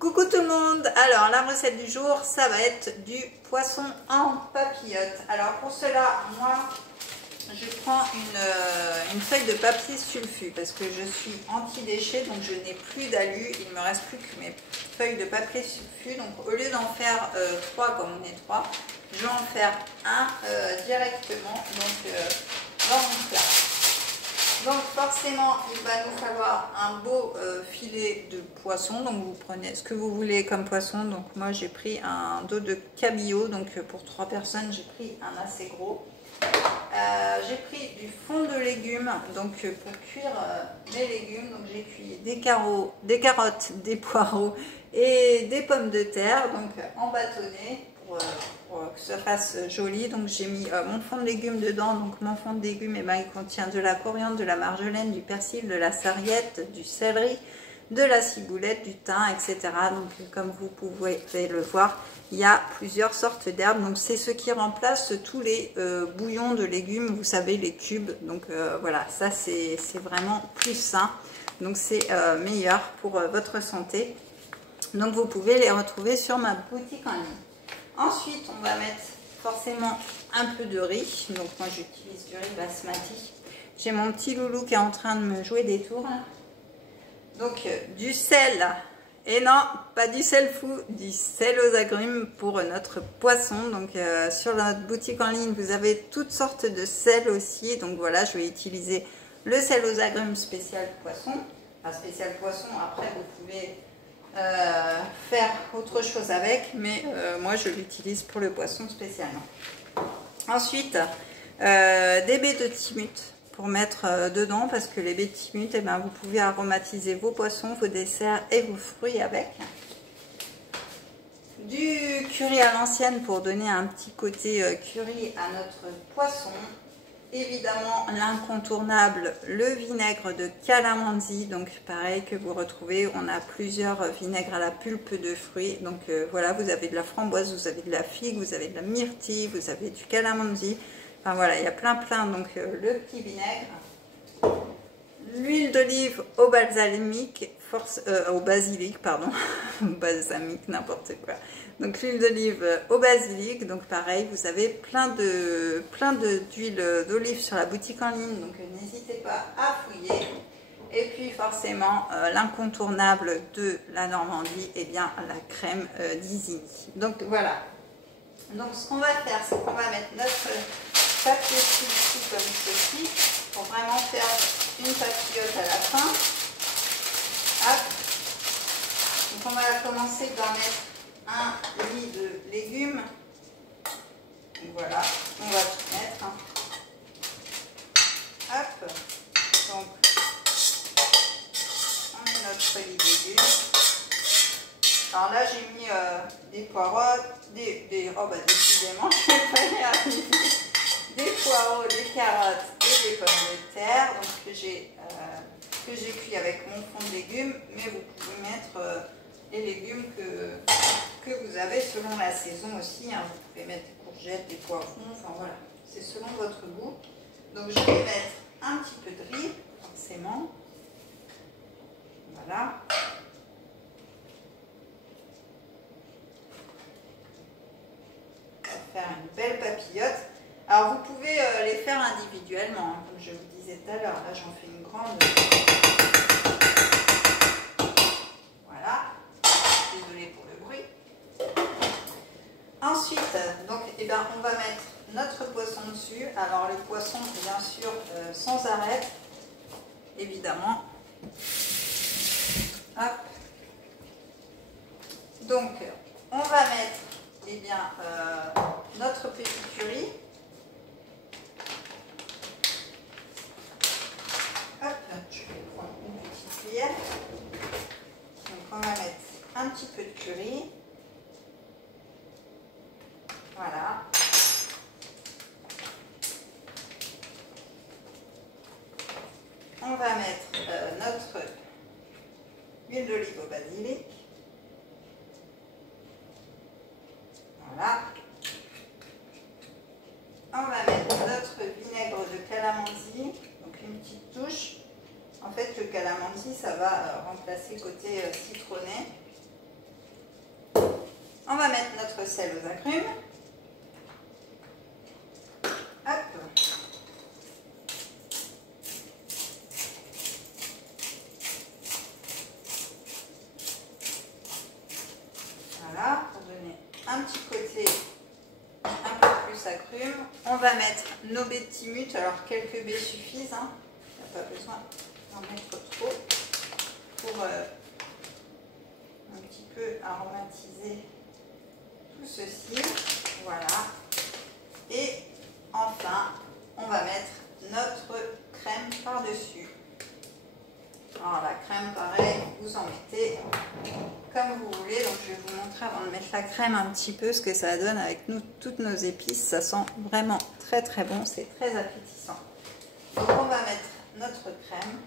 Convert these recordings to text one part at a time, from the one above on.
Coucou tout le monde. Alors la recette du jour, ça va être du poisson en papillote. Alors pour cela, moi je prends une feuille de papier sulfu parce que je suis anti-déchet, donc je n'ai plus d'alu, il me reste plus que mes feuilles de papier sulfu. Donc au lieu d'en faire 3 comme on est 3, je vais en faire un directement dans mon plat. Donc forcément il va nous falloir un beau filet de poisson, donc vous prenez ce que vous voulez comme poisson. Donc moi j'ai pris un dos de cabillaud, donc pour 3 personnes j'ai pris un assez gros. J'ai pris du fond de légumes, donc pour cuire mes légumes, donc j'ai cuit des carottes, des poireaux et des pommes de terre, donc en bâtonnet pour que ça fasse joli. Donc j'ai mis mon fond de légumes dedans. Donc mon fond de légumes, eh ben, il contient de la coriandre, de la marjolaine, du persil, de la sarriette, du céleri, de la ciboulette, du thym, etc. Donc comme vous pouvez le voir, il y a plusieurs sortes d'herbes. Donc c'est ce qui remplace tous les bouillons de légumes, vous savez, les cubes. Donc voilà, ça c'est vraiment plus sain. Donc c'est meilleur pour votre santé. Donc vous pouvez les retrouver sur ma boutique en ligne. Ensuite, on va mettre forcément un peu de riz. Donc moi j'utilise du riz basmati. J'ai mon petit loulou qui est en train de me jouer des tours là. Donc du sel, et non, pas du sel fou, du sel aux agrumes pour notre poisson. Donc sur notre boutique en ligne, vous avez toutes sortes de sel aussi. Donc voilà, je vais utiliser le sel aux agrumes spécial poisson. Enfin, spécial poisson, après vous pouvez faire autre chose avec, mais moi je l'utilise pour le poisson spécialement. Ensuite, des baies de timut pour mettre dedans, parce que les baies de timut, eh ben, vous pouvez aromatiser vos poissons, vos desserts et vos fruits avec. Du curry à l'ancienne pour donner un petit côté curry à notre poisson. Évidemment l'incontournable, le vinaigre de calamansi, donc pareil que vous retrouvez, on a plusieurs vinaigres à la pulpe de fruits. Donc voilà, vous avez de la framboise, vous avez de la figue, vous avez de la myrtille, vous avez du calamansi. Enfin voilà, il y a plein, donc le petit vinaigre. L'huile d'olive au balsamique, au basilic, pardon, balsamique, n'importe quoi. Donc l'huile d'olive au basilic, donc pareil, vous avez plein d'huile d'olive sur la boutique en ligne, donc n'hésitez pas à fouiller. Et puis forcément, l'incontournable de la Normandie, et bien la crème d'Isigny. Donc voilà. Donc ce qu'on va faire, c'est qu'on va mettre notre papier sulfu comme ceci, pour vraiment faire une papillote à la fin. Hop. Donc on va commencer par mettre un lit de légumes. Donc voilà, on va tout mettre. Hop. Donc on met notre lit de légumes. Alors là j'ai mis des poireaux, décidément, je vais pas y arriver. Des poireaux, des carottes et des pommes de terre, donc que j'ai cuit avec mon fond de légumes, mais vous pouvez mettre les légumes que vous avez selon la saison aussi, hein. Vous pouvez mettre des courgettes, des poivrons, enfin voilà, c'est selon votre goût. Donc je vais mettre un petit peu de riz, forcément, voilà. On va faire une belle papillote. Alors vous pouvez les faire individuellement, hein, comme je vous disais tout à l'heure. Là j'en fais une grande. Voilà. Désolée pour le bruit. Ensuite, donc, eh ben, on va mettre notre poisson dessus. Alors les poissons, bien sûr, sans arrêt, évidemment. Hop. Donc on va mettre, eh bien, notre petit curry. Hop, je vais prendre une petite cuillère. Donc on va mettre un petit peu de curry. Voilà. On va mettre notre huile d'olive au basilic. Voilà. On va mettre notre vinaigre de calamansi, donc une petite touche. En fait, le calamansi, ça va remplacer le côté citronné. sel aux agrumes. Hop. Voilà, pour donner un petit côté un peu plus agrumes. On va mettre nos baies de timut. Alors quelques baies suffisent, hein. Il n'y a pas besoin d'en mettre trop pour un petit peu aromatiser tout ceci. Voilà. Et enfin, on va mettre notre crème par-dessus. Alors la crème, pareil, vous en mettez comme vous voulez. Donc je vais vous montrer avant de mettre la crème un petit peu ce que ça donne avec toutes nos épices. Ça sent vraiment très très bon, c'est très appétissant. Donc on va mettre notre crème.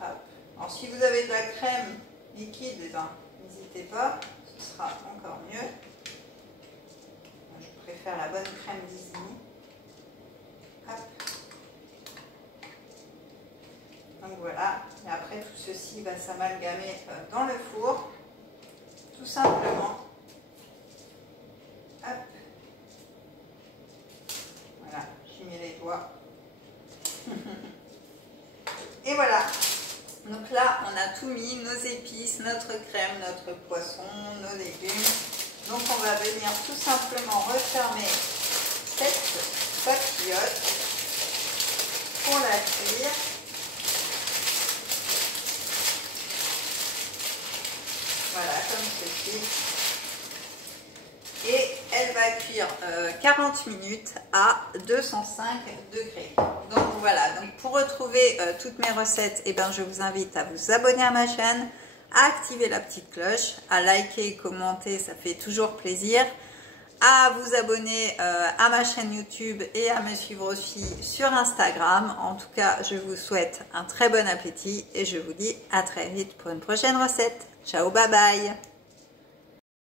Hop. Alors si vous avez de la crème liquide, eh ben, n'hésitez pas, ce sera encore mieux. Je préfère la bonne crème d'Isigny. Hop. Donc voilà, et après tout ceci va s'amalgamer dans le four, tout simplement. Hop. Voilà, j'ai mis les doigts. Et voilà. Donc là, on a tout mis, nos épices, notre crème, notre poisson, nos légumes. Donc on va venir tout simplement refermer cette papillote pour la cuire. Voilà, comme ceci. Et elle va cuire 40 minutes à 205 degrés. Donc voilà, donc pour retrouver toutes mes recettes, eh ben, je vous invite à vous abonner à ma chaîne, à activer la petite cloche, à liker, commenter, ça fait toujours plaisir, à vous abonner à ma chaîne YouTube et à me suivre aussi sur Instagram. En tout cas, je vous souhaite un très bon appétit et je vous dis à très vite pour une prochaine recette. Ciao, bye bye!